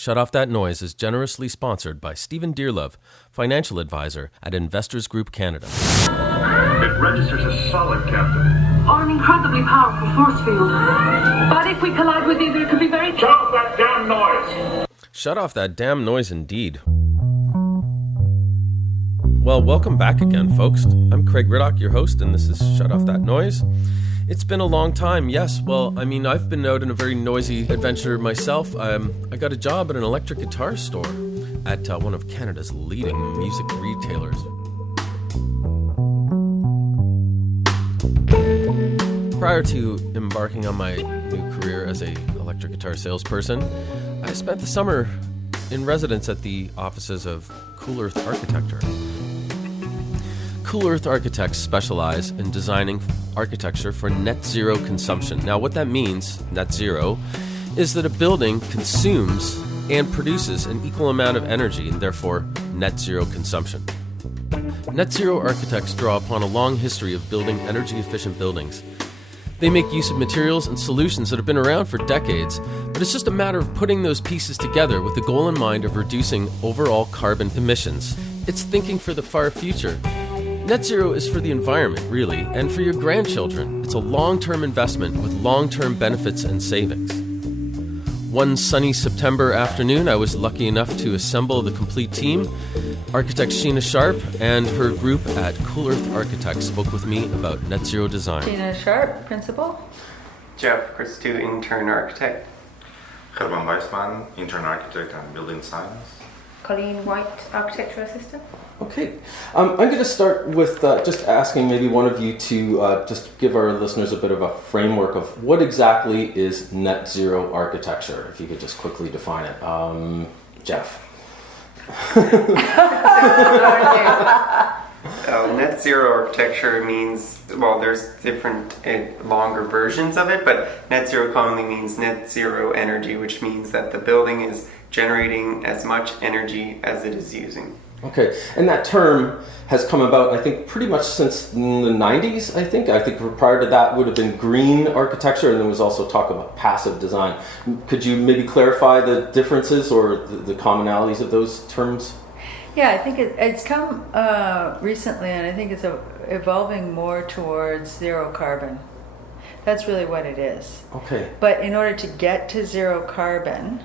Shut Off That Noise is generously sponsored by Stephen Dearlove, financial advisor at Investors Group Canada. It registers as solid, Captain. Or an incredibly powerful force field. But if we collide with either, it could be very... Shut off that damn noise! Shut off that damn noise indeed. Well, welcome back again, folks. I'm Craig Riddock, your host, and this is Shut Off That Noise. It's been a long time, yes. Well, I mean, I've been out in a very noisy adventure myself. I got a job at an electric guitar store at one of Canada's leading music retailers. Prior to embarking on my new career as an electric guitar salesperson, I spent the summer in residence at the offices of Cool Earth Architecture. Cool Earth architects specialize in designing architecture for net zero consumption. Now, what that means, net zero, is that a building consumes and produces an equal amount of energy, and therefore net zero consumption. Net zero architects draw upon a long history of building energy-efficient buildings. They make use of materials and solutions that have been around for decades, but it's just a matter of putting those pieces together with the goal in mind of reducing overall carbon emissions. It's thinking for the far future. Net zero is for the environment, really, and for your grandchildren. It's a long-term investment with long-term benefits and savings. One sunny September afternoon, I was lucky enough to assemble the complete team. Architect Sheena Sharp and her group at Cool Earth Architects spoke with me about net zero design. Sheena Sharp, principal. Jeff Christou, intern architect. Herman Weissman, intern architect and building science. Colleen White, architectural assistant. Okay, I'm going to start with just asking maybe one of you to just give our listeners a bit of a framework of what exactly is net zero architecture, if you could just quickly define it. Jeff. Net zero architecture means, well, there's different longer versions of it, but net zero commonly means net zero energy, which means that the building is generating as much energy as it is using. Okay, and that term has come about, I think, pretty much since the 90s, I think. I think prior to that would have been green architecture, and there was also talk about passive design. Could you maybe clarify the differences or the commonalities of those terms? Yeah, I think it's come recently, and I think it's evolving more towards zero carbon. That's really what it is. Okay. But in order to get to zero carbon,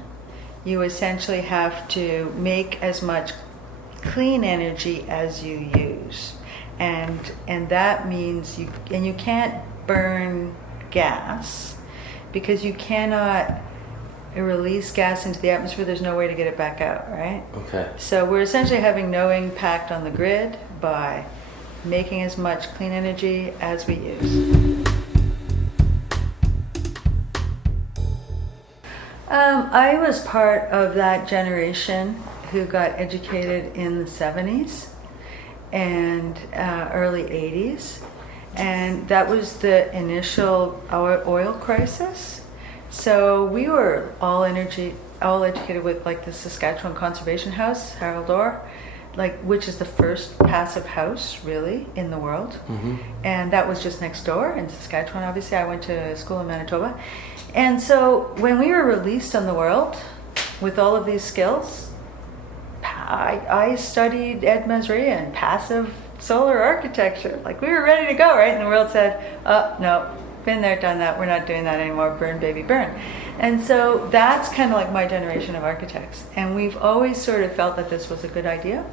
you essentially have to make as much clean energy as you use, and that means you can't burn gas because you cannot release gas into the atmosphere. There's no way to get it back out, right? Okay. So we're essentially having no impact on the grid by making as much clean energy as we use. I was part of that generation who got educated in the 70s and early 80s, and that was the initial oil crisis. So we were all educated with like the Saskatchewan Conservation House, Harold Orr, which is the first passive house really in the world. Mm-hmm. And that was just next door in Saskatchewan. Obviously, I went to school in Manitoba. And so when we were released on the world with all of these skills, I studied Ed Mesria and passive solar architecture. Like, we were ready to go, right? And the world said, oh, no, been there, done that. We're not doing that anymore. Burn, baby, burn. And so that's kind of like my generation of architects. And we've always sort of felt that this was a good idea.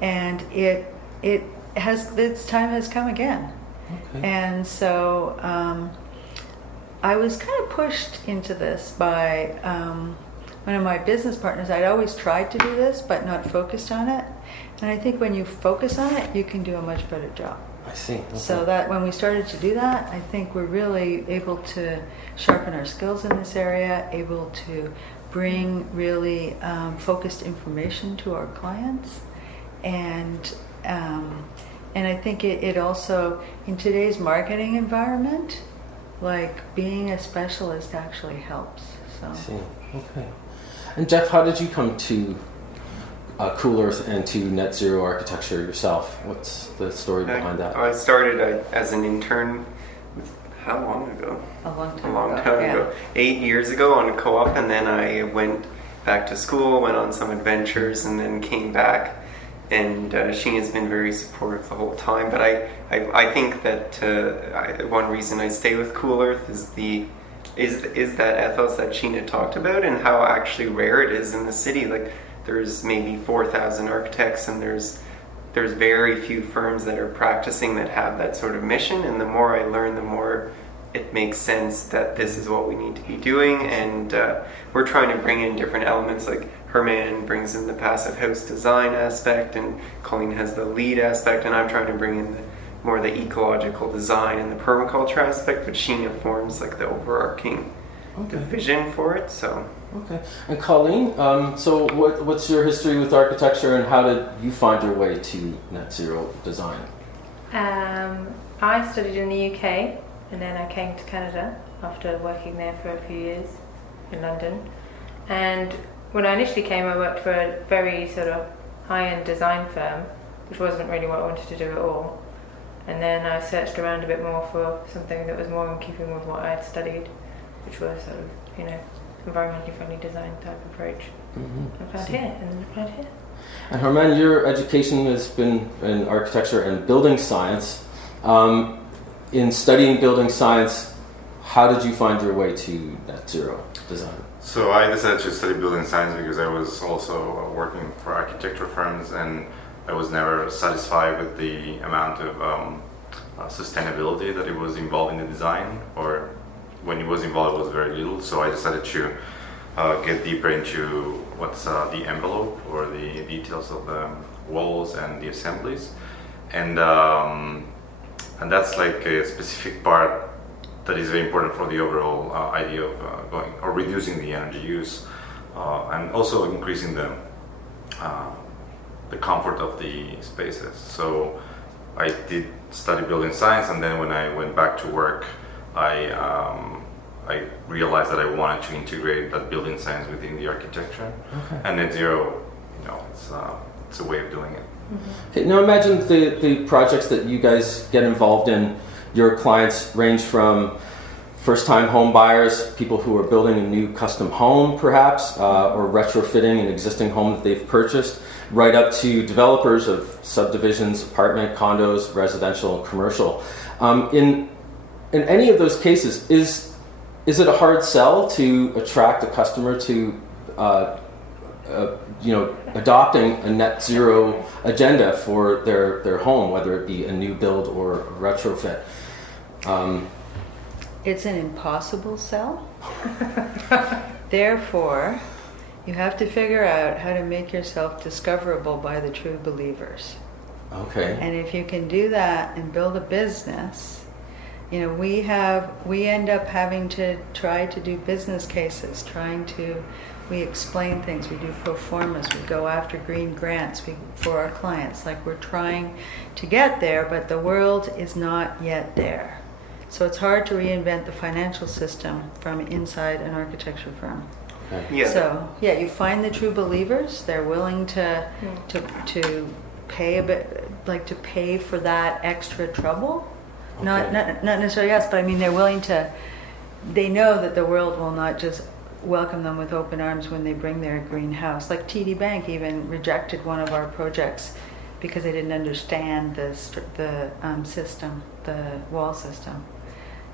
And its time has come again. Okay. And so I was kind of pushed into this by one of my business partners. I'd always tried to do this, but not focused on it. And I think when you focus on it, you can do a much better job. I see. Okay. So that when we started to do that, I think we're really able to sharpen our skills in this area, able to bring really focused information to our clients. And I think it also, in today's marketing environment, like, being a specialist actually helps. So. I see. Okay. And Jeff, how did you come to Cool Earth and to net zero architecture yourself? What's the story behind that? I started as an intern. How long ago? A long time ago. 8 years ago on a co-op, and then I went back to school, went on some adventures, and then came back. And Sheena's been very supportive the whole time. But I think that one reason I stay with Cool Earth is that ethos that Sheena talked about, and how actually rare it is in the city. Like, there's maybe 4,000 architects, and there's very few firms that are practicing that have that sort of mission. And the more I learn, the more it makes sense that this is what we need to be doing. And we're trying to bring in different elements. Like, Herman brings in the passive house design aspect, and Colleen has the lead aspect, and I'm trying to bring in more the ecological design and the permaculture aspect, but Sheena forms like the overarching vision for it. So okay. And Colleen, so what's your history with architecture, and how did you find your way to net zero design? I studied in the UK, and then I came to Canada after working there for a few years in London. And when I initially came, I worked for a very sort of high-end design firm, which wasn't really what I wanted to do at all. And then I searched around a bit more for something that was more in keeping with what I had studied, which was sort of, environmentally friendly design type approach. I found here, and then applied here. And Herman, your education has been in architecture and building science. In studying building science, how did you find your way to net zero design? So I decided to study building science because I was also working for architecture firms, and I was never satisfied with the amount of sustainability that it was involved in the design, or when it was involved, it was very little. So I decided to get deeper into what's the envelope or the details of the walls and the assemblies, and that's like a specific part that is very important for the overall idea of going or reducing the energy use, and also increasing the comfort of the spaces. So I did study building science, and then when I went back to work, I realized that I wanted to integrate that building science within the architecture. Okay. And net zero, it's a way of doing it. Okay, now imagine the projects that you guys get involved in. Your clients range from first-time home buyers, people who are building a new custom home perhaps, or retrofitting an existing home that they've purchased, right up to developers of subdivisions, apartment, condos, residential, commercial. In any of those cases, is it a hard sell to attract a customer to adopting a net zero agenda for their home, whether it be a new build or a retrofit? It's an impossible sell. Therefore, you have to figure out how to make yourself discoverable by the true believers. Okay. And if you can do that and build a business, we end up having to try to do business cases, we explain things, we do pro formas, we go after green grants for our clients. Like, we're trying to get there, but the world is not yet there. So it's hard to reinvent the financial system from inside an architecture firm. Okay. yeah. So you find the true believers. They're willing to pay a bit, like to pay for that extra trouble. Okay. Not necessarily us, but I mean they're willing to. They know that the world will not just welcome them with open arms when they bring their greenhouse. Like TD Bank even rejected one of our projects because they didn't understand the system, the wall system.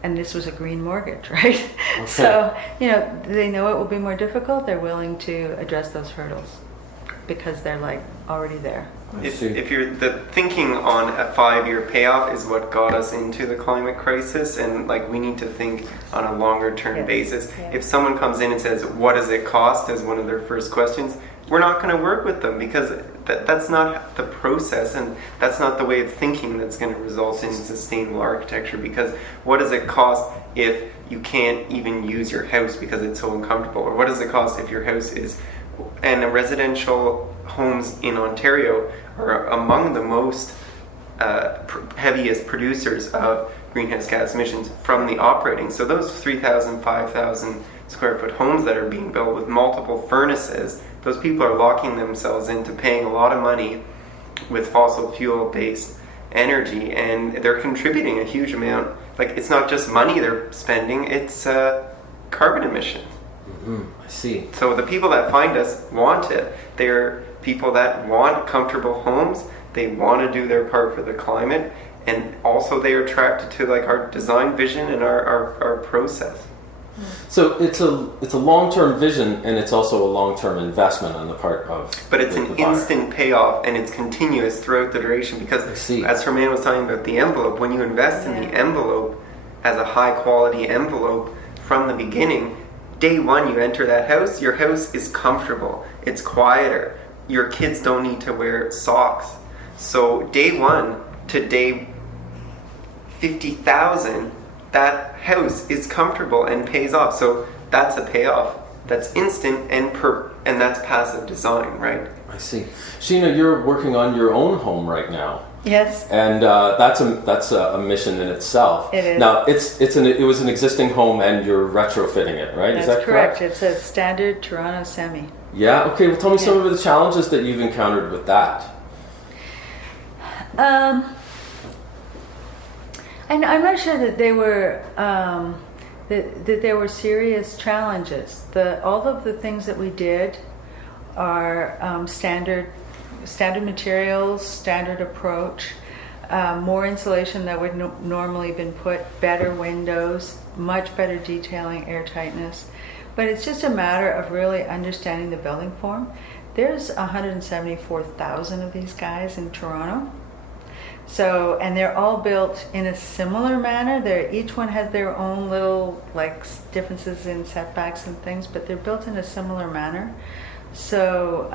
And this was a green mortgage, right? Okay. So, they know it will be more difficult. They're willing to address those hurdles because they're like already there. If you're the thinking on a 5-year payoff is what got us into the climate crisis, and like we need to think on a longer term basis. Yeah. If someone comes in and says, "What does it cost?" as one of their first questions, we're not going to work with them because that's not the process, and that's not the way of thinking that's going to result in sustainable architecture. Because what does it cost if you can't even use your house because it's so uncomfortable? Or what does it cost if your house is, and the residential homes in Ontario are among the most heaviest producers of greenhouse gas emissions from the operating. So those 3,000, 5,000 square foot homes that are being built with multiple furnaces, those people are locking themselves into paying a lot of money with fossil fuel based energy, and they're contributing a huge amount. Like, it's not just money they're spending, it's carbon emissions. I see. So the people that find us want it. They're people that want comfortable homes. They want to do their part for the climate, and also they are attracted to like our design vision and our process. So it's a long-term vision, and it's also a long-term investment on the part of. But it's the an buyer. instant payoff, and it's continuous throughout the duration. Because as Herman was talking about the envelope, when you invest in the envelope as a high-quality envelope from the beginning, day one you enter that house, your house is comfortable. It's quieter. Your kids don't need to wear socks. So day one to day 50,000. That house is comfortable and pays off. So that's a payoff. That's instant and that's passive design, right? I see. Sheena, you're working on your own home right now. Yes. And that's a mission in itself. It is. Now it was an existing home, and you're retrofitting it, right? That's Is that correct? It's a standard Toronto semi. Yeah. Okay. Well, tell me some of the challenges that you've encountered with that. And I'm not sure that they were that there were serious challenges. All of the things that we did are standard materials, standard approach, more insulation that would normally been put, better windows, much better detailing, airtightness. But it's just a matter of really understanding the building form. There's 174,000 of these guys in Toronto. So, and they're all built in a similar manner. Each one has their own little differences in setbacks and things, but they're built in a similar manner. So,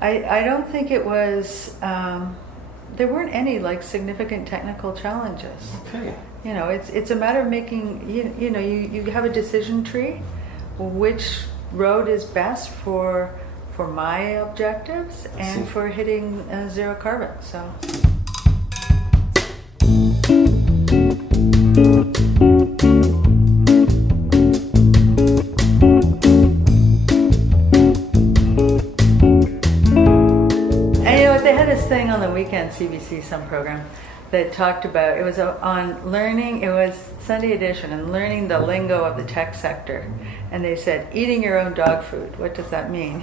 I don't think it was. There weren't any significant technical challenges. Okay. It's a matter of making. You have a decision tree. Which road is best for my objectives and for hitting zero carbon. So. Thing on the weekend, CBC, some program that talked about, it was on learning, it was Sunday edition, and learning the lingo of the tech sector. And they said, eating your own dog food. What does that mean?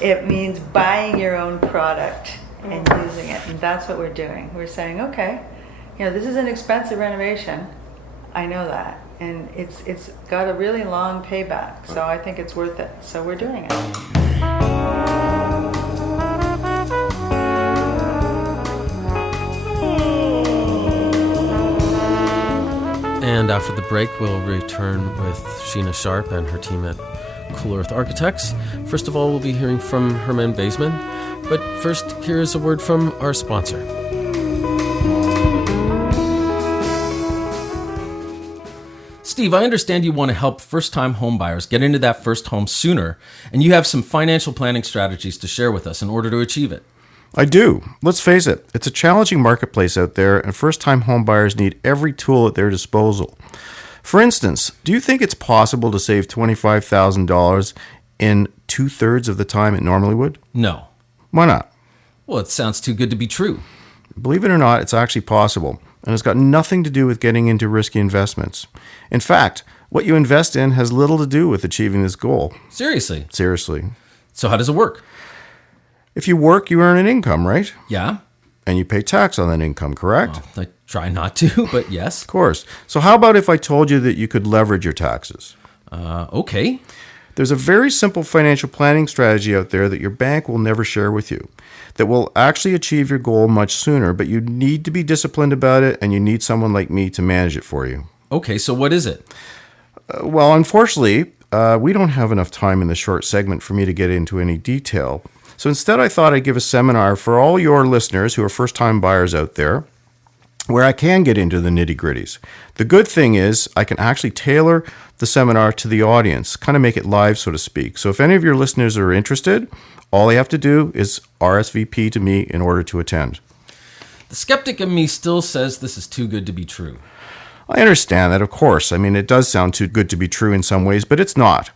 It means buying your own product and using it. And that's what we're doing. We're saying, okay, this is an expensive renovation. I know that. And it's got a really long payback. So I think it's worth it. So we're doing it. And after the break, we'll return with Sheena Sharp and her team at Cool Earth Architects. First of all, we'll be hearing from Herman Baseman. But first, here is a word from our sponsor. Steve, I understand you want to help first-time homebuyers get into that first home sooner, and you have some financial planning strategies to share with us in order to achieve it. I do. Let's face it, it's a challenging marketplace out there, and first-time homebuyers need every tool at their disposal. For instance, do you think it's possible to save $25,000 in 2/3 of the time it normally would? No. Why not? Well, it sounds too good to be true. Believe it or not, it's actually possible, and it's got nothing to do with getting into risky investments. In fact, what you invest in has little to do with achieving this goal. Seriously? Seriously. So how does it work? If you work, you earn an income, right? Yeah. And you pay tax on that income, correct? Well, I try not to, but yes. Of course. So how about if I told you that you could leverage your taxes? Okay. There's a very simple financial planning strategy out there that your bank will never share with you that will actually achieve your goal much sooner, but you need to be disciplined about it, and you need someone like me to manage it for you. Okay, so what is it? Well, unfortunately, we don't have enough time in this short segment for me to get into any detail. So instead, I thought I'd give a seminar for all your listeners who are first-time buyers out there where I can get into the nitty-gritties. The good thing is I can actually tailor the seminar to the audience, kind of make it live, so to speak. So if any of your listeners are interested, all they have to do is RSVP to me in order to attend. The skeptic in me still says this is too good to be true. I understand that, of course. I mean, it does sound too good to be true in some ways, but it's not.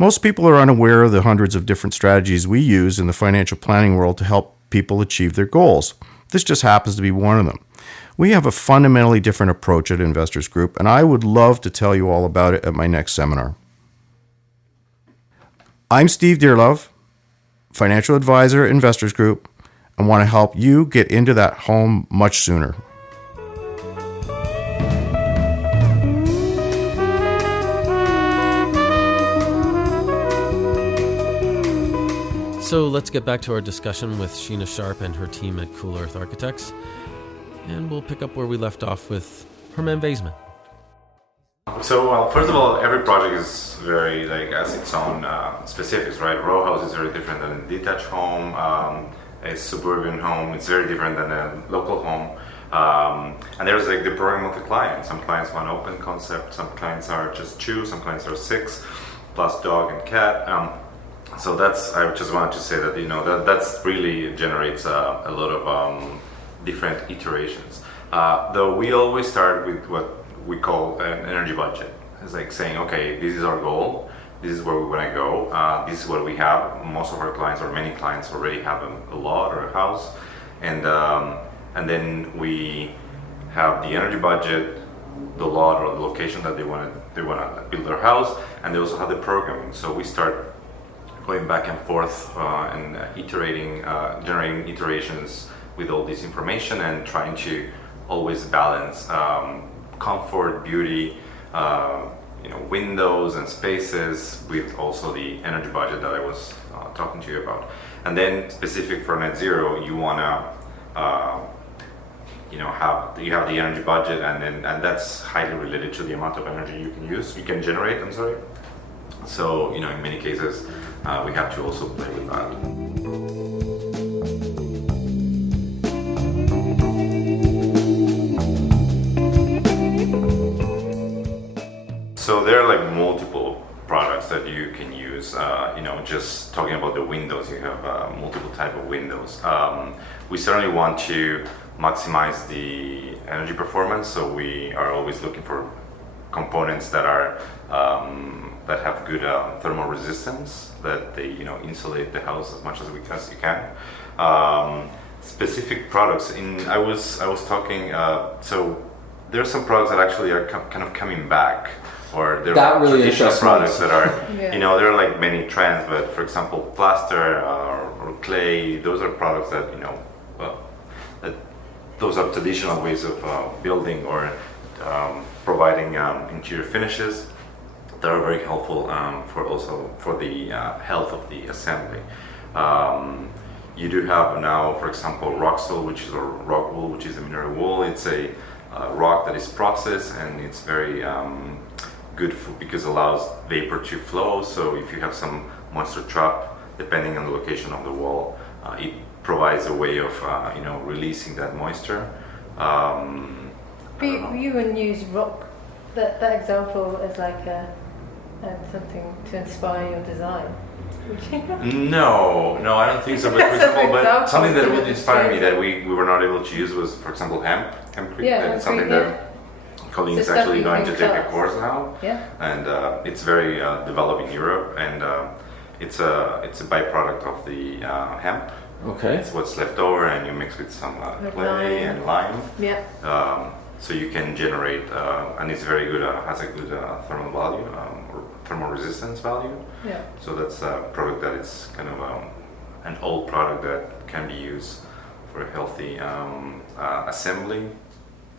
Most people are unaware of the hundreds of different strategies we use in the financial planning world to help people achieve their goals. This just happens to be one of them. We have a fundamentally different approach at Investors Group, and I would love to tell you all about it at my next seminar. I'm Steve Dearlove, financial advisor at Investors Group, and want to help you get into that home much sooner. So let's get back to our discussion with Sheena Sharp and her team at Cool Earth Architects, and we'll pick up where we left off with Herman Weisman. So, well, first of all, every project is very, has its own specifics, right? Row house is very different than a detached home. A suburban home, it's very different than a local home. And there's the program of the client. Some clients want open concept, some clients are just 2, some clients are 6, plus dog and cat. So I just wanted to say that, that's really generates a lot of different iterations. Though we always start with what we call an energy budget. It's like saying, okay, this is our goal, this is where we want to go, this is what we have. Most of our clients, or many clients, already have a lot or a house, and then we have the energy budget, the lot or the location that they want to build their house, and they also have the programming. So we start going back and forth and iterating, generating iterations with all this information, and trying to always balance comfort, beauty, windows and spaces with also the energy budget that I was talking to you about. And then specific for net zero, you want to have the energy budget, and that's highly related to the amount of energy you can generate. So in many cases we have to also play with that. So there are multiple products that you can use. Just talking about the windows, you have multiple type of windows. We certainly want to maximize the energy performance, so we are always looking for components that are that have good thermal resistance, that they insulate the house as much as you can. Specific products. I was talking. So there are some products that actually are kind of coming back. Or there are really traditional products that are, there are many trends, but for example, plaster or clay, those are products that, those are traditional ways of building or providing interior finishes that are very helpful for the health of the assembly. You do have now, for example, rock wool, which is a mineral wool. It's a rock that is processed, and it's very good because it allows vapor to flow. So if you have some moisture trap, depending on the location of the wall, it provides a way of releasing that moisture. You can use rock, that example as something to inspire your design. No, I don't think so. But for example, something that would inspire me that we were not able to use was, for example, hempcrete. Yeah, it's something that Colleen is actually going to take a course now, and it's very developed in Europe, and it's a byproduct of the hemp. Okay. It's what's left over, and you mix with some clay and lime. Yeah. So you can generate, and it's very good. Has a good thermal value, or thermal resistance value. Yeah. So that's a product that is kind of an old product that can be used for a healthy assembly.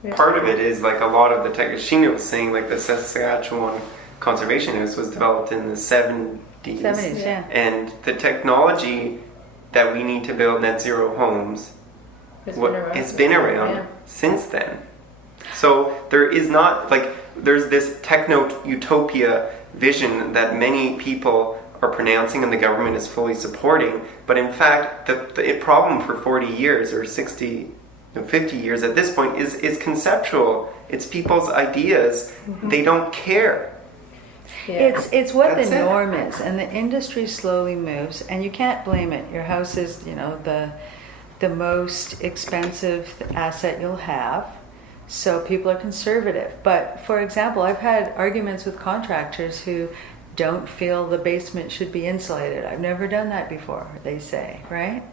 Yeah. Part of it is a lot of the tech. Sheena was saying the Saskatchewan Conservation House was developed in the 70s. 70s, yeah. And the technology that we need to build net zero homes has been around since then. So there is not there's this techno utopia vision that many people are pronouncing and the government is fully supporting, but in fact the problem for 40 years or 60, 50 years at this point is conceptual. It's people's ideas. Mm-hmm. They don't care. Yeah. It's what the norm is, and the industry slowly moves, and you can't blame it. Your house is the most expensive asset you'll have, so people are conservative. But for example, I've had arguments with contractors who don't feel the basement should be insulated. I've never done that before, they say, right?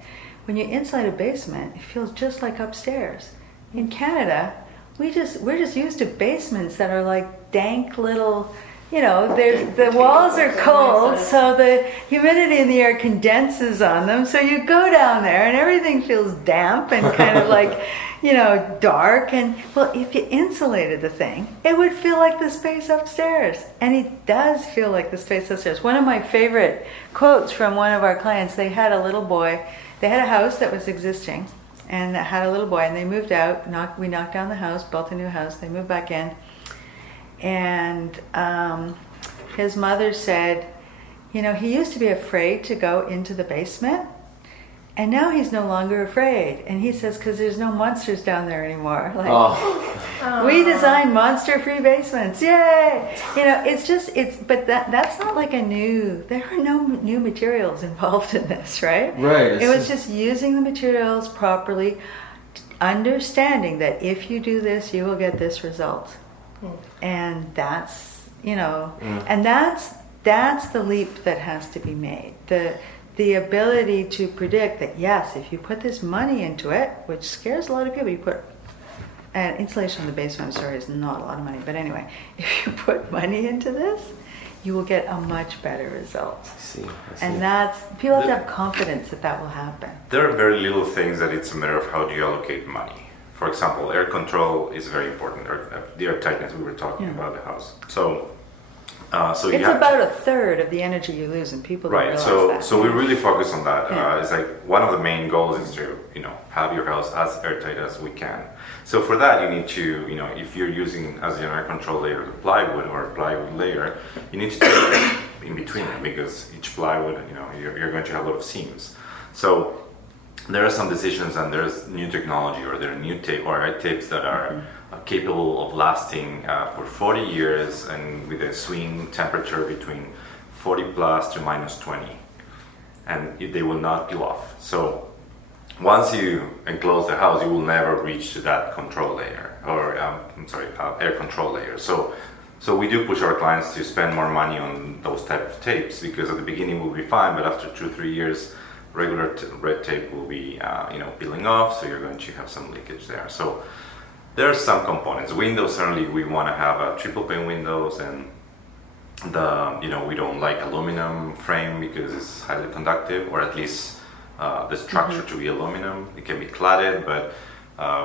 When you insulate a basement, it feels just like upstairs. In Canada, we're just used to basements that are like dank little the walls are cold, so the humidity in the air condenses on them. So you go down there and everything feels damp and kind of like, dark. And well, if you insulated the thing, it would feel like the space upstairs. And it does feel like the space upstairs. One of my favorite quotes from one of our clients, they had a little boy, they had a house that was existing and that had a little boy, and they moved out, we knocked down the house, built a new house, they moved back in. And his mother said, he used to be afraid to go into the basement, and now he's no longer afraid. And he says, because there's no monsters down there anymore. We designed monster-free basements, yay! But that's not like there are no new materials involved in this, right? Right. It was just using the materials properly, understanding that if you do this, you will get this result. And that's and that's the leap that has to be made, the ability to predict that, yes, if you put this money into it, which scares a lot of people, you put insulation in the basement, I'm sorry, is not a lot of money, but anyway, if you put money into this, you will get a much better result. I see. And that's, people have to have confidence that will happen. There are very little things that it's a matter of how do you allocate money. For example, air control is very important. The air tightness, we were talking about the house. So it's about a third of the energy you lose, and people don't realize that. So we really focus on that. It's like one of the main goals is to have your house as airtight as we can. So for that, you need to if you're using as an air control layer the plywood or plywood layer, you need to take in between them, because each plywood you're going to have a lot of seams. So there are some decisions, and there's new technology, or there are new air tapes that are capable of lasting for 40 years, and with a swing temperature between 40 plus to minus 20, and they will not peel off. So once you enclose the house, you will never reach to that control layer, or air control layer. So we do push our clients to spend more money on those type of tapes, because at the beginning we'll be fine, but after 2-3 years, regular red tape will be peeling off, so you're going to have some leakage there. So there are some components. Windows, certainly we want to have triple pane windows, and we don't like aluminum frame because it's highly conductive, or at least the structure to be aluminum. It can be cladded, but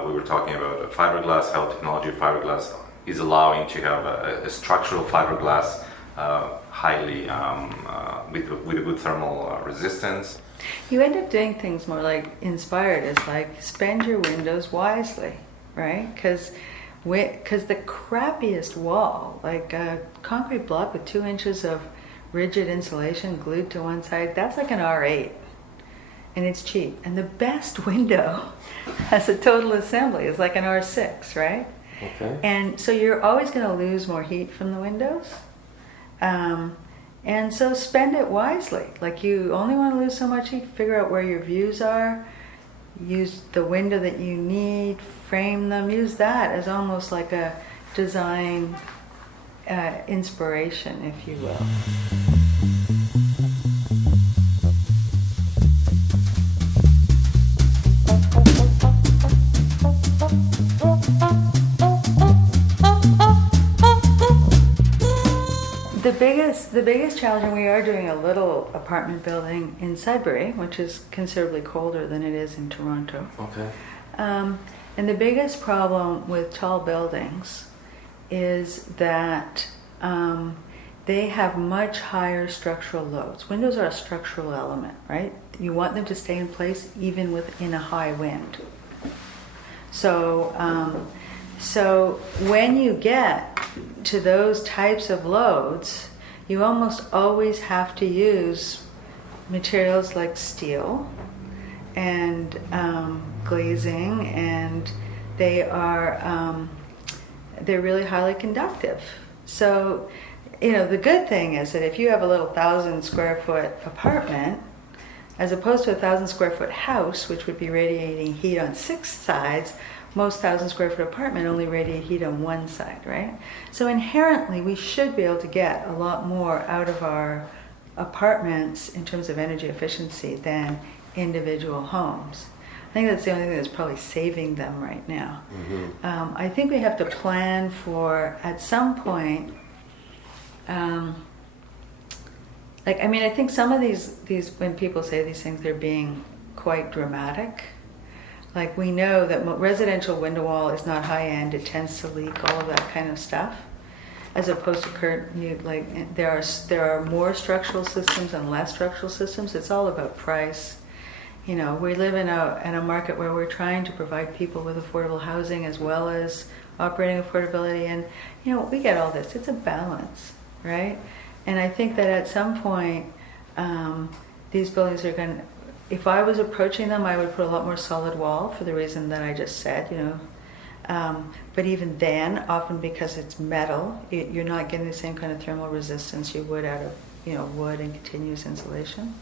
we were talking about fiberglass, how technology of fiberglass is allowing to have a structural fiberglass highly with a good thermal resistance. You end up doing things more like inspired. It's like spend your windows wisely, right? Because the crappiest wall, like a concrete block with 2 inches of rigid insulation glued to one side, that's like an R8, and it's cheap. And the best window as a total assembly is like an R6, right? Okay. And so you're always going to lose more heat from the windows. And so spend it wisely. Like, you only want to lose so much heat. Figure out where your views are. Use the window that you need. Frame them. Use that as almost like a design inspiration, if you will. The biggest challenge, and we are doing a little apartment building in Sudbury, which is considerably colder than it is in Toronto. Okay. And the biggest problem with tall buildings is that they have much higher structural loads. Windows are a structural element, right? You want them to stay in place even within a high wind. So when you get to those types of loads, you almost always have to use materials like steel and glazing, and they're really highly conductive. So, the good thing is that if you have a little 1,000 square foot apartment, as opposed to a 1,000 square foot house, which would be radiating heat on 6 sides, most 1,000 square foot apartment only radiate heat on one side, right? So inherently, we should be able to get a lot more out of our apartments in terms of energy efficiency than individual homes. I think that's the only thing that's probably saving them right now. Mm-hmm. I think we have to plan for, at some point, like, I mean, I think some of these when people say these things, they're being quite dramatic. Like, we know that residential window wall is not high end; it tends to leak, all of that kind of stuff. As opposed to curtain, like, there are more structural systems and less structural systems. It's all about price. You know, we live in a market where we're trying to provide people with affordable housing as well as operating affordability, and you know, we get all this. It's a balance, right? And I think that at some point, these buildings are going to, if I was approaching them, I would put a lot more solid wall for the reason that I just said, you know. But even then, often because it's metal, you're not getting the same kind of thermal resistance you would out of, you know, wood and continuous insulation.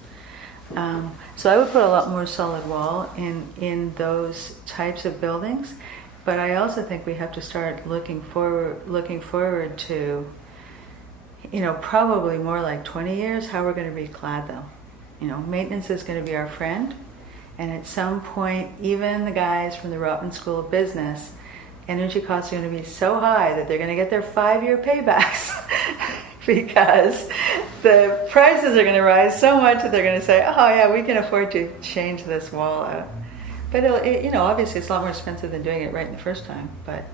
So I would put a lot more solid wall in those types of buildings. But I also think we have to start looking forward to, you know, probably more like 20 years, how we're going to reclad them. You know, maintenance is going to be our friend. And at some point, even the guys from the Rotman School of Business, energy costs are going to be so high that they're going to get their 5-year paybacks because the prices are going to rise so much that they're going to say, oh yeah, we can afford to change this wall out. But you know, obviously it's a lot more expensive than doing it right the first time. But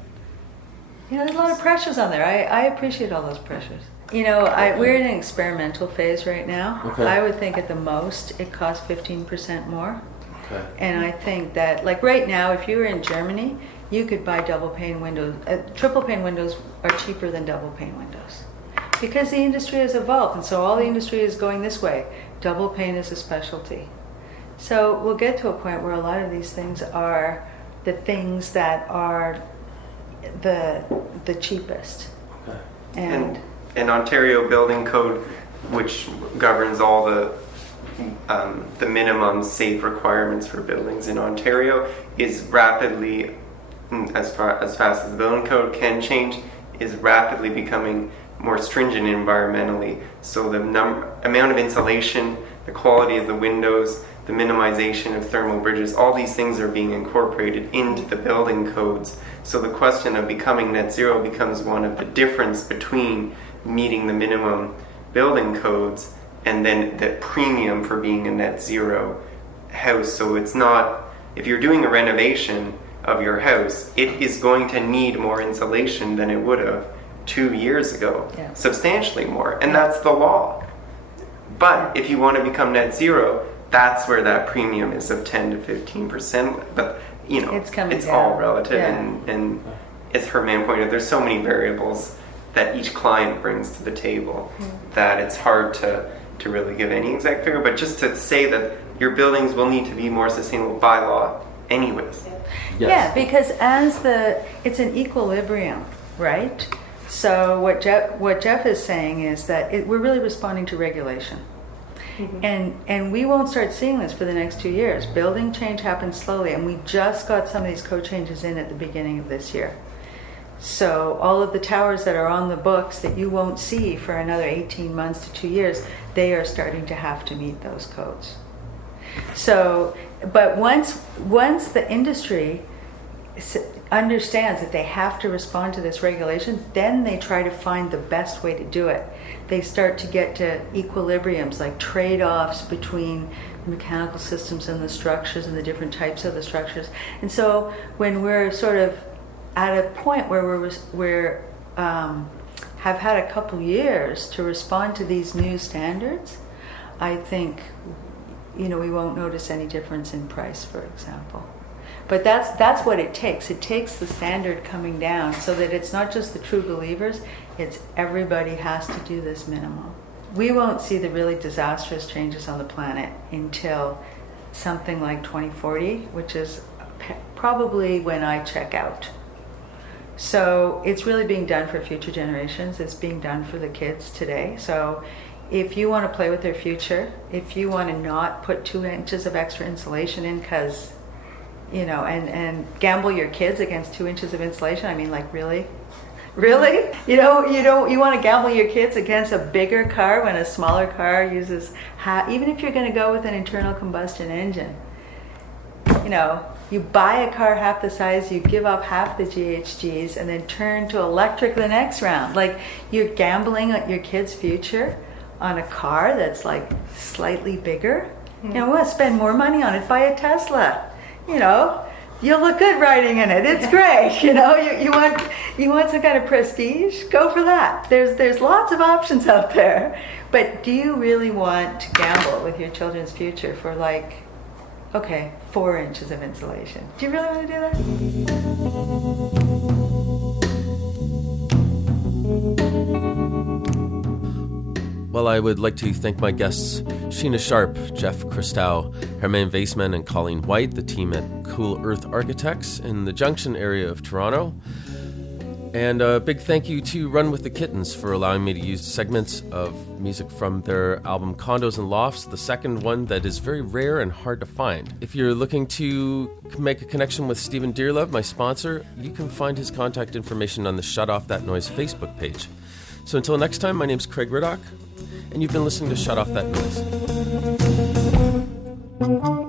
you know, there's a lot of pressures on there. I appreciate all those pressures. You know, we're in an experimental phase right now. Okay. I would think at the most it costs 15% more. Okay. And I think that, like right now, if you were in Germany, you could buy double pane windows. Triple pane windows are cheaper than double pane windows because the industry has evolved, and so all the industry is going this way. Double pane is a specialty. So we'll get to a point where a lot of these things are the things that are the cheapest. Okay. And Ontario Building Code, which governs all the minimum safe requirements for buildings in Ontario, is rapidly, as fast as the building code can change, is rapidly becoming more stringent environmentally. So the amount of insulation, the quality of the windows, the minimization of thermal bridges, all these things are being incorporated into the building codes. So the question of becoming net zero becomes one of the difference between meeting the minimum building codes and then the premium for being a net zero house. So it's not, if you're doing a renovation of your house, it is going to need more insulation than it would have 2 years ago, substantially more, and that's the law. But if you want to become net zero, that's where that premium is of 10 to 15%. But you know, it's all relative, and as her man pointed out, there's so many variables that each client brings to the table that it's hard to really give any exact figure. But just to say that your buildings will need to be more sustainable by law anyways. Yes. Yeah, because it's an equilibrium, right? So what Jeff is saying is that we're really responding to regulation. Mm-hmm. And we won't start seeing this for the next 2 years. Building change happens slowly, and we just got some of these code changes in at the beginning of this year. So all of the towers that are on the books that you won't see for another 18 months to 2 years, they are starting to have to meet those codes. So, but once the industry understands that they have to respond to this regulation, then they try to find the best way to do it. They start to get to equilibriums, like trade-offs between mechanical systems and the structures and the different types of the structures. And so when we're sort of at a point where we're have had a couple years to respond to these new standards, I think, you know, we won't notice any difference in price, for example. But that's what it takes. It takes the standard coming down so that it's not just the true believers, it's everybody has to do this minimum. We won't see the really disastrous changes on the planet until something like 2040, which is probably when I check out. So it's really being done for future generations. It's being done for the kids today. So if you want to play with their future, if you want to not put 2 inches of extra insulation in because, you know, and gamble your kids against 2 inches of insulation, I mean, like, really? Really? You want to gamble your kids against a bigger car when a smaller car uses even if you're going to go with an internal combustion engine, you buy a car half the size, you give up half the GHGs, and then turn to electric the next round. Like, you're gambling on your kid's future on a car that's like slightly bigger. We'll spend more money on it. Buy a Tesla. You'll look good riding in it. It's great. You want some kind of prestige? Go for that. There's lots of options out there. But do you really want to gamble with your children's future for 4 inches of insulation? Do you really want to do that? Well, I would like to thank my guests, Sheena Sharp, Jeff Christou, Hermaine Vaisman, and Colleen White, the team at Cool Earth Architects in the Junction area of Toronto. And a big thank you to Run With the Kittens for allowing me to use segments of music from their album Condos and Lofts, the second one that is very rare and hard to find. If you're looking to make a connection with Stephen Dearlove, my sponsor, you can find his contact information on the Shut Off That Noise Facebook page. So until next time, my name's Craig Riddock, and you've been listening to Shut Off That Noise.